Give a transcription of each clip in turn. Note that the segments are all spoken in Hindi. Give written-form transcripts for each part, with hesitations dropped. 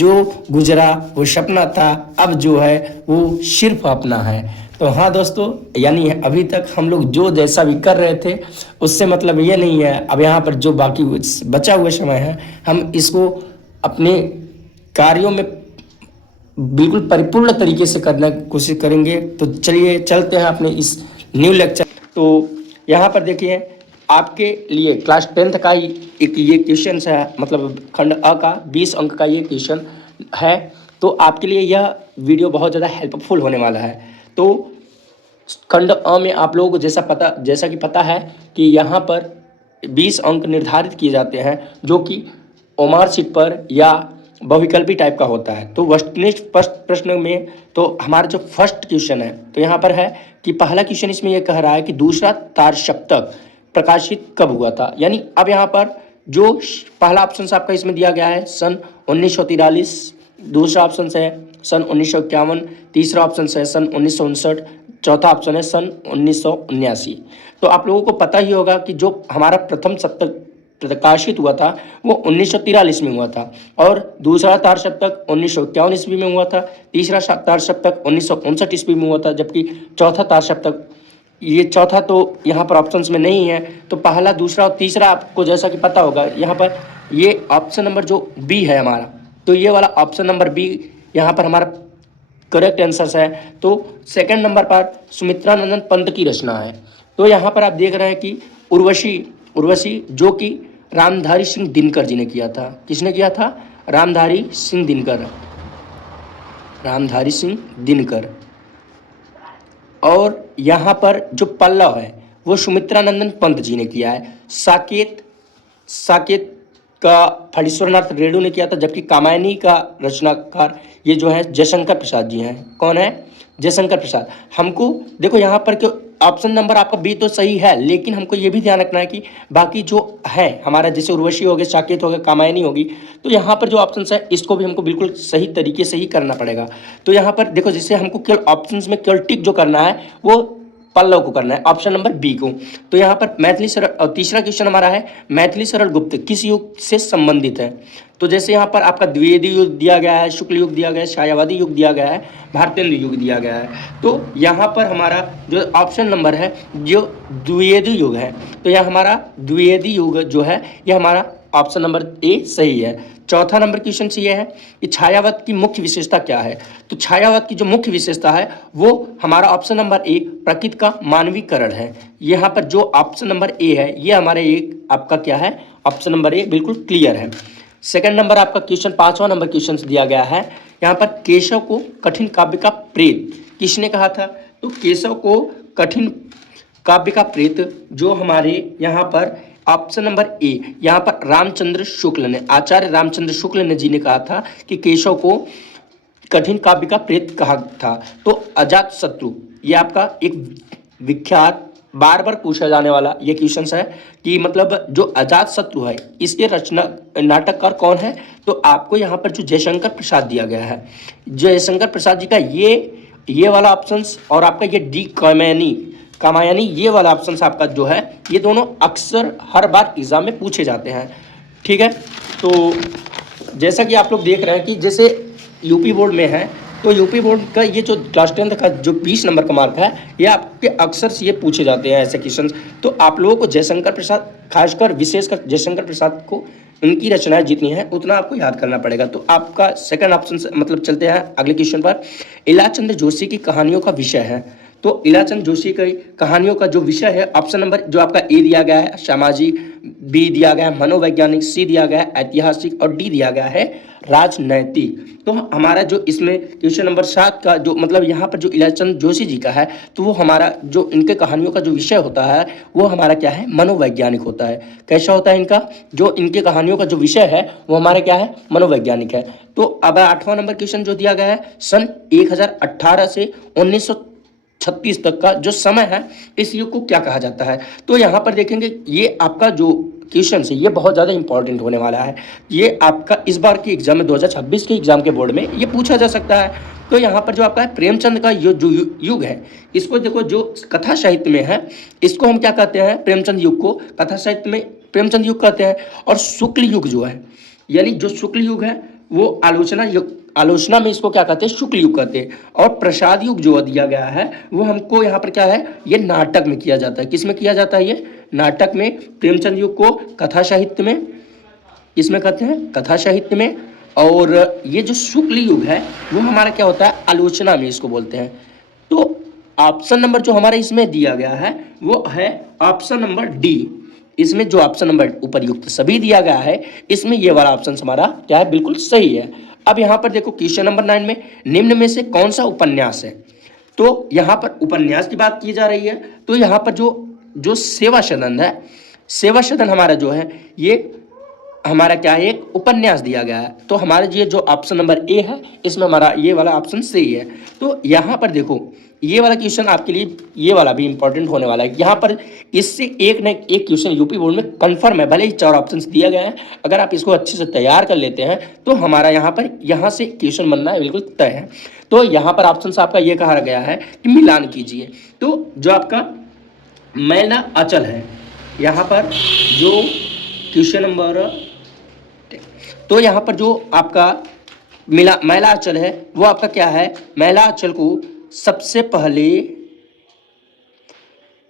जो गुजरा वो सपना था, अब जो है वो सिर्फ अपना है। तो हाँ दोस्तों, यानी अभी तक हम लोग जो जैसा भी कर रहे थे उससे मतलब ये नहीं है, अब यहाँ पर जो बाकी बचा हुआ समय है हम इसको अपने कार्यों में बिल्कुल परिपूर्ण तरीके से करने की कोशिश करेंगे। तो चलिए चलते हैं अपने इस न्यू लेक्चर। तो यहाँ पर देखिए आपके लिए क्लास 10th का ही एक ये क्वेश्चन है, मतलब खंड अ का 20 अंक का ये क्वेश्चन है। तो आपके लिए यह वीडियो बहुत ज़्यादा हेल्पफुल होने वाला है। तो खंड अ में आप लोगों को जैसा कि पता है कि यहाँ पर 20 अंक निर्धारित किए जाते हैं, जो कि ओमार शीट पर या बहुविकल्पी टाइप का होता है। तो वस्तुनिष्ठ प्रश्न में तो हमारा जो फर्स्ट क्वेश्चन है, तो यहाँ पर है कि पहला क्वेश्चन इसमें यह कह रहा है कि दूसरा तार सप्तक प्रकाशित कब हुआ था। यानी अब यहाँ पर जो पहला ऑप्शन आपका इसमें दिया गया है सन 1943, दूसरा ऑप्शन है सन 1951, तीसरा ऑप्शन है सन 1959, चौथा ऑप्शन है सन 1979। तो आप लोगों को पता ही होगा कि जो हमारा प्रथम सप्तक प्रकाशित हुआ था वो 1943 में हुआ था, और दूसरा तार सप्तक 1951 ईस्वी में हुआ था, तीसरा तार सप्तक 1959 ईस्वी में हुआ था, जबकि चौथा तार सप्तक, ये चौथा तो यहाँ पर ऑप्शंस में नहीं है। तो पहला, दूसरा और तीसरा आपको जैसा कि पता होगा, यहाँ पर ये ऑप्शन नंबर जो बी है हमारा, तो ये वाला ऑप्शन नंबर बी यहाँ पर हमारा करेक्ट आंसर है। तो सेकंड नंबर पर सुमित्रानंदन पंत की रचना है। तो यहाँ पर आप देख रहे हैं कि उर्वशी जो कि रामधारी सिंह दिनकर जी ने किया था। किसने किया था? रामधारी सिंह दिनकर। और यहाँ पर जो पल्लव है वो सुमित्रानंदन पंत जी ने किया है। साकेत का फणीश्वरनाथ रेणु ने किया था, जबकि कामायनी का रचनाकार ये जो है जयशंकर प्रसाद जी हैं। कौन है? जयशंकर प्रसाद। हमको देखो यहाँ पर क्यों ऑप्शन नंबर आपका बी तो सही है, लेकिन हमको ये भी ध्यान रखना है कि बाकी जो है हमारा, जैसे उर्वशी हो गए, साकेत हो गए, कामायनी होगी, तो यहाँ पर जो ऑप्शन है इसको भी हमको बिल्कुल सही तरीके से ही करना पड़ेगा। तो यहाँ पर देखो, जैसे हमको केवल ऑप्शन में केवल टिक जो करना है वो पल्लव को करना है, ऑप्शन नंबर बी को। तो यहाँ पर मैथिली सरल, और तीसरा क्वेश्चन हमारा है मैथिली सरल गुप्त किस युग से संबंधित है। तो जैसे यहाँ पर आपका द्विवेदी युग दिया गया है, शुक्ल युग दिया गया है, छायावादी युग दिया गया है, भारतेंदु युग दिया गया है। तो यहाँ पर हमारा जो ऑप्शन नंबर है जो द्विवेदी युग है, तो यह हमारा द्विवेदी युग जो है यह हमारा ऑप्शन नंबर ए सही है। चौथा नंबर क्वेश्चन से यह है कि छायावाद की मुख्य विशेषता क्या है। तो छायावाद की जो मुख्य विशेषता है वो हमारा ऑप्शन नंबर ए प्रकृति का मानवीकरण है। यहाँ पर जो ऑप्शन नंबर ए है ये हमारे एक आपका क्या है, ऑप्शन नंबर ए बिल्कुल क्लियर है। सेकंड नंबर आपका क्वेश्चन, पांचवा नंबर क्वेश्चन दिया गया है, यहाँ पर केशव को कठिन काव्य का प्रेत किसने कहा था। तो केशव को कठिन काव्य का प्रेत जो हमारे यहाँ पर ऑप्शन नंबर ए, यहाँ पर रामचंद्र शुक्ल ने, आचार्य रामचंद्र शुक्ल ने जी ने कहा था कि केशव को कठिन काव्य का प्रेत कहा था। तो अजात शत्रु, ये आपका एक विख्यात बार बार पूछा जाने वाला ये क्वेश्चन है कि मतलब जो अजात शत्रु है इसके नाटककार कौन है। तो आपको यहाँ पर जो जयशंकर प्रसाद दिया गया है, जयशंकर प्रसाद जी का ये वाला ऑप्शन, और आपका ये डी कामायनी ये वाला ऑप्शन आपका जो है, ये दोनों अक्सर हर बार एग्जाम में पूछे जाते हैं। ठीक है, तो जैसा कि आप लोग देख रहे हैं कि जैसे यूपी बोर्ड में है, तो यूपी बोर्ड का ये जो क्लास 10th का जो 20 नंबर का मार्क है ये आपके अक्सर से ये पूछे जाते हैं ऐसे क्वेश्चन। तो आप लोगों को जयशंकर प्रसाद, खासकर विशेषकर जयशंकर प्रसाद को उनकी रचनाएं जितनी हैं उतना आपको याद करना पड़ेगा। तो आपका सेकंड ऑप्शन मतलब चलते हैं अगले क्वेश्चन पर। इलाचंद जोशी की कहानियों का विषय है। तो इलाचंद जोशी की कहानियों का जो विषय है, ऑप्शन नंबर जो आपका ए दिया गया है सामाजिक, बी दिया गया है मनोवैज्ञानिक, सी दिया गया है ऐतिहासिक, और डी दिया गया है राजनैतिक। तो हमारा जो इसमें क्वेश्चन नंबर 7 का जो मतलब यहाँ पर जो इलाचंद जोशी जी का है, तो वो हमारा जो इनके कहानियों का जो विषय होता है वो हमारा क्या है, मनोवैज्ञानिक होता है। कैसा होता है इनका, जो इनके कहानियों का जो विषय है वो हमारा क्या है, मनोवैज्ञानिक है। तो अब 8वां नंबर क्वेश्चन जो दिया गया है, सन 1018 से 1936 तक का जो समय है इस युग को क्या कहा जाता है। तो यहाँ पर देखेंगे ये आपका जो क्वेश्चन है ये बहुत ज़्यादा इंपॉर्टेंट होने वाला है। ये आपका इस बार की एग्जाम में 2026 के एग्जाम के बोर्ड में ये पूछा जा सकता है। तो यहाँ पर जो आपका है प्रेमचंद का जो युग है, इसको देखो जो कथा साहित्य में है इसको हम क्या कहते हैं, प्रेमचंद युग को कथा साहित्य में प्रेमचंद युग कहते हैं। और शुक्ल युग जो है, यानी जो शुक्ल युग है वो आलोचना युग, आलोचना में इसको क्या कहते हैं, शुक्ल युग कहते हैं। और प्रसाद युग जो दिया गया है वो हमको यहाँ पर क्या है, ये नाटक में किया जाता है। किस में किया जाता है, ये नाटक में। प्रेमचंद युग को कथा साहित्य में, इसमें कहते हैं कथा साहित्य में। और ये जो शुक्ल युग है वो हमारा क्या होता है, आलोचना में इसको बोलते हैं। तो ऑप्शन नंबर जो हमारा इसमें दिया गया है वो है ऑप्शन नंबर डी। इसमें जो ऑप्शन नंबर उपरयुक्त सभी दिया गया है, इसमें ये वाला ऑप्शन हमारा क्या है, बिल्कुल सही है। अब यहाँ पर देखो क्वेश्चन नंबर 9 में, निम्न में से कौन सा उपन्यास है। तो यहाँ पर उपन्यास की बात की जा रही है। तो यहाँ पर जो जो सेवा सदन है, सेवा सदन हमारा जो है ये हमारा क्या है, एक उपन्यास दिया गया है। तो हमारे ये जो ऑप्शन नंबर ए है इसमें हमारा ये वाला ऑप्शन सही है। तो यहाँ पर देखो ये वाला क्वेश्चन आपके लिए ये वाला भी इंपॉर्टेंट होने वाला है। यहाँ पर इससे एक न एक क्वेश्चन यूपी बोर्ड में कंफर्म है, भले ही 4 ऑप्शंस दिया गया है। अगर आप इसको अच्छे से तैयार कर लेते हैं तो हमारा यहाँ से क्वेश्चन बनना है बिल्कुल तय है। तो यहाँ पर ऑप्शन आपका ये कहा गया है कि मिलान कीजिए। तो जो आपका मैला अचल है, यहाँ पर जो क्वेश्चन नंबर, तो यहाँ पर जो आपका मैला अचल है वो आपका क्या है, मैला अचल को सबसे पहले,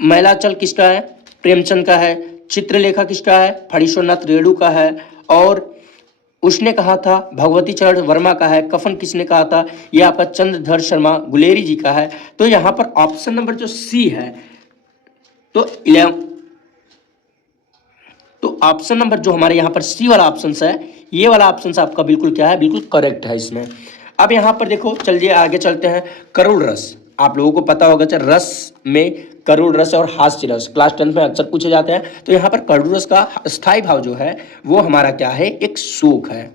मैला अचल किसका है, प्रेमचंद का है। चित्रलेखा किसका है, फणीश्वरनाथ रेणु का है। और उसने कहा था भगवती चरण वर्मा का है। कफन किसने कहा था, ये आपका चंद्रधर शर्मा गुलेरी जी का है। तो यहाँ पर ऑप्शन नंबर जो सी है, तो ऑप्शन नंबर जो हमारे यहाँ पर सी वाला ऑप्शन है, ये वाला ऑप्शन आपका बिल्कुल क्या है, बिल्कुल करेक्ट है इसमें। अब यहाँ पर देखो, चलिए आगे चलते हैं। करुण रस, आप लोगों को पता होगा चाहे रस में करुण रस और हास्य रस क्लास 10 में अक्सर पूछे जाते हैं। तो यहाँ पर करुण रस का स्थायी भाव जो है वो हमारा क्या है, एक शोक है।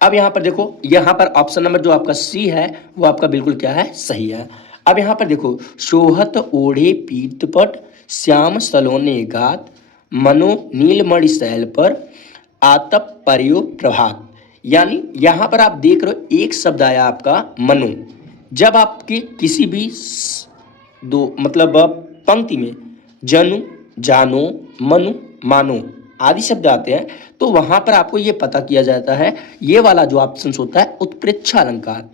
अब यहाँ पर देखो, यहाँ पर ऑप्शन नंबर जो आपका सी है वो आपका बिल्कुल क्या है, सही है। अब यहाँ पर देखो, सोहत ओढ़े पीतपट श्याम सलोने गात मनो नीलमणि शैल पर आतप पर्यो प्रभात। यानी यहाँ पर आप देख रहे हो एक शब्द आया आपका मनो। जब आपके किसी भी दो मतलब पंक्ति में जनु, जानो, मनु, मानो आदि शब्द आते हैं तो वहां पर आपको ये पता किया जाता है, ये वाला जो ऑप्शन होता है उत्प्रेक्षा अलंकार।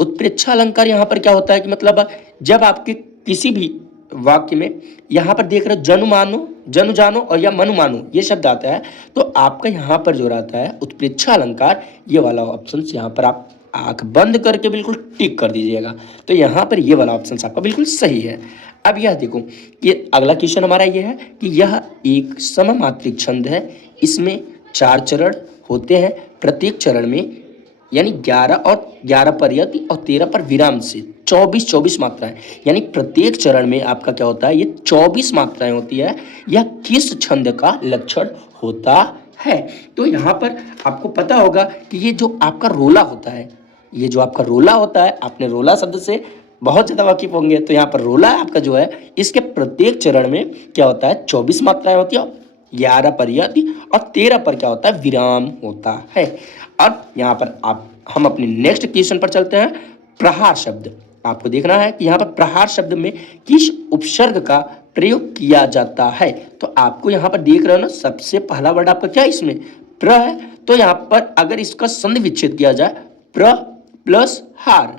उत्प्रेक्षा अलंकार यहाँ पर क्या होता है कि मतलब जब आपके किसी भी वाक्य में यहाँ पर देख रहे हो जनु मानो, जनु जानो और या मनु मानो ये शब्द आता है, तो आपका यहाँ पर जो रहता है उत्प्रेक्षा अलंकार, ये वाला ऑप्शन यहाँ पर आप आंख बंद करके बिल्कुल टिक कर दीजिएगा। तो यहाँ पर ये वाला ऑप्शन आपका बिल्कुल सही है। अब यह देखो कि अगला क्वेश्चन हमारा ये है कि यह एक सममात्रिक छंद है। इसमें 4 चरण होते हैं। प्रत्येक चरण में यानी 11 और 11 पर यति और 13 पर विराम से 24 मात्राएं, यानी प्रत्येक चरण में आपका क्या होता है, ये 24 मात्राएं होती है। यह किस छंद का लक्षण होता है। तो यहाँ पर आपको पता होगा कि ये जो आपका रोला होता है, ये जो आपका रोला होता है, आपने रोला शब्द से बहुत ज़्यादा वाकिफ होंगे। तो यहाँ पर रोला आपका जो है, इसके प्रत्येक चरण में क्या होता है, 24 मात्राएं होती है, 11 पर यति और 13 पर क्या होता है, विराम होता है। अब यहाँ पर हम अपने नेक्स्ट क्वेश्चन पर चलते हैं। प्रहार शब्द, आपको देखना है कि यहाँ पर प्रहार शब्द में किस उपसर्ग का प्रयोग किया जाता है। तो आपको यहाँ पर देख रहे हो ना, सबसे पहला वर्ड आपका क्या है, इसमें प्र है। तो यहाँ पर अगर इसका संधि विच्छेद किया जाए, प्र प्लस हार,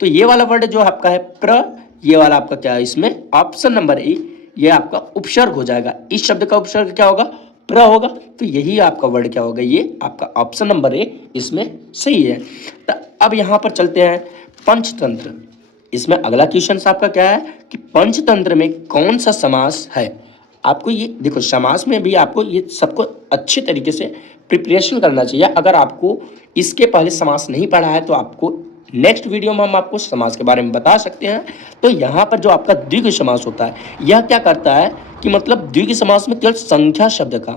तो ये वाला वर्ड जो आपका है प्र, ये वाला आपका क्या है, इसमें ऑप्शन नंबर ए, ये आपका उपसर्ग हो जाएगा। इस शब्द का उपसर्ग क्या होगा, प्र होगा। तो यही आपका वर्ड क्या होगा, ये आपका ऑप्शन नंबर ए इसमें सही है। तो अब यहाँ पर चलते हैं पंचतंत्र। इसमें अगला क्वेश्चन आपका क्या है कि पंचतंत्र में कौन सा समास है। आपको ये देखो, समास में भी आपको ये सबको अच्छे तरीके से प्रिपरेशन करना चाहिए। अगर आपको इसके पहले समास नहीं पढ़ा है तो आपको नेक्स्ट वीडियो में हम आपको समास के बारे में बता सकते हैं। तो यहाँ पर जो आपका द्विगु समास होता है, यह क्या करता है कि मतलब द्विगु समास में केवल संख्या शब्द का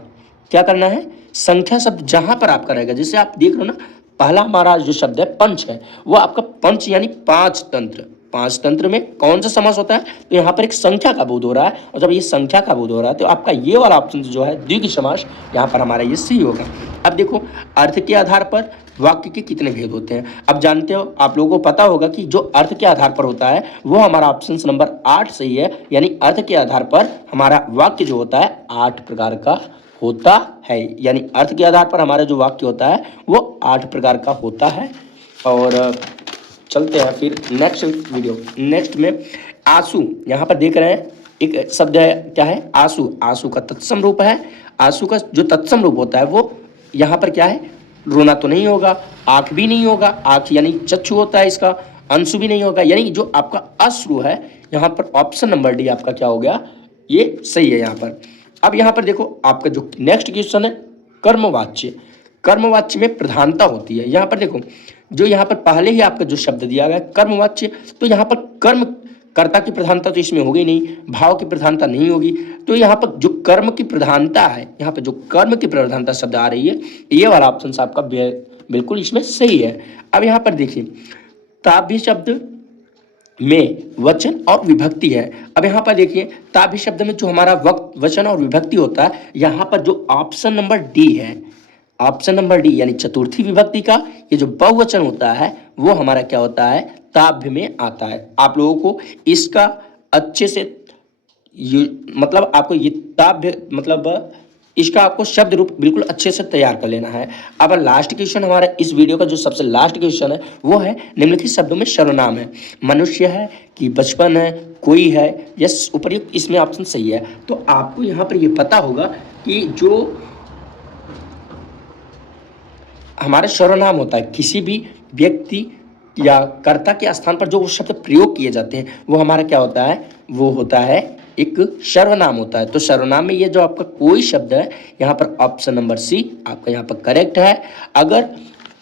क्या करना है, संख्या शब्द जहाँ पर आपका रहेगा, जैसे आप देख रहे हो ना, पहला हमारा जो शब्द है पंच है, वो आपका पंच यानी 5 तंत्र। 5 तंत्र में कौन सा समास होता है, तो यहाँ पर एक संख्या का बोध हो रहा है, और जब ये संख्या का बोध हो रहा है तो आपका ये वाला ऑप्शन जो है द्विगु समास, यहाँ पर हमारा ये सही होगा। अब देखो, अर्थ के आधार पर वाक्य के कितने भेद होते हैं। अब जानते हो, आप लोगों को पता होगा कि जो अर्थ के आधार पर होता है वो हमारा ऑप्शन नंबर 8 सही है। यानी अर्थ के आधार पर हमारा वाक्य जो होता है 8 प्रकार का होता है, यानी अर्थ के आधार पर हमारा जो वाक्य होता है वो 8 प्रकार का होता है। और चलते हैं फिर नेक्स्ट में आंसू। यहाँ पर देख रहे हैं एक शब्द है, क्या है, आंसू। आंसू का तत्सम रूप है। आंसू का जो तत्सम रूप होता है वो यहाँ पर क्या है, रोना तो नहीं होगा, आंख भी नहीं होगा, आंख यानी चक्षु होता है इसका, अंशु भी नहीं होगा, यानी जो आपका अश्रु है यहाँ पर ऑप्शन नंबर डी आपका क्या हो गया, ये सही है यहाँ पर। अब यहाँ पर देखो आपका जो नेक्स्ट क्वेश्चन है कर्मवाच्य। कर्मवाच्य में प्रधानता होती है। यहाँ पर देखो जो यहाँ पर पहले ही आपका जो शब्द दिया गया कर्मवाच्य, तो यहाँ पर कर्म कर्ता की प्रधानता तो इसमें होगी नहीं, भाव की प्रधानता नहीं होगी, तो यहाँ पर जो कर्म की प्रधानता है, यहाँ पर जो कर्म की प्रधानता शब्द आ रही है, ये वाला ऑप्शन आपका बिल्कुल इसमें सही है। अब यहाँ पर देखिए ताभ्य शब्द में वचन और विभक्ति है। अब यहाँ पर देखिए ताभ्य शब्द में जो हमारा वचन और विभक्ति होता है, यहाँ पर जो ऑप्शन नंबर डी है, ऑप्शन नंबर डी यानी चतुर्थी विभक्ति का ये जो बहुवचन होता है वो हमारा क्या होता है, ताभ्य में आता है। आप लोगों को इसका अच्छे से मतलब आपको ये ताभ्य मतलब इसका आपको शब्द रूप बिल्कुल अच्छे से तैयार कर लेना है। अब लास्ट क्वेश्चन हमारा इस वीडियो का जो सबसे लास्ट क्वेश्चन है वो है निम्नलिखित शब्दों में सर्वनाम है, मनुष्य है कि बचपन है, कोई है, यस उपर्युक्त इसमें ऑप्शन सही है। तो आपको यहाँ पर ये पता होगा कि जो हमारे सर्वनाम होता है, किसी भी व्यक्ति या कर्ता के स्थान पर जो शब्द प्रयोग किए जाते हैं वो हमारा क्या होता है, वो होता है एक सर्वनाम होता है। तो सर्वनाम में ये जो आपका कोई शब्द है यहाँ पर ऑप्शन नंबर सी आपका यहाँ पर करेक्ट है। अगर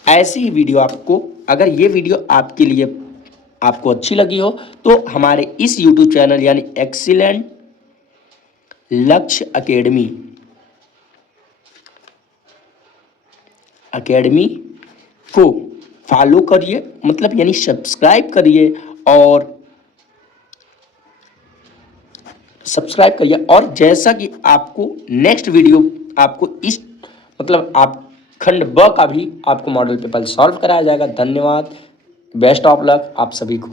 ऐसी ही वीडियो आपको, अगर ये वीडियो आपके लिए आपको अच्छी लगी हो तो हमारे इस YouTube चैनल यानी एक्सीलेंट लक्ष्य अकेडमी को फॉलो करिए, मतलब यानी सब्सक्राइब करिए और जैसा कि आपको नेक्स्ट वीडियो आपको इस मतलब आप खंड ब का भी आपको मॉडल पेपर सॉल्व कराया जाएगा। धन्यवाद, बेस्ट ऑफ लक आप सभी को।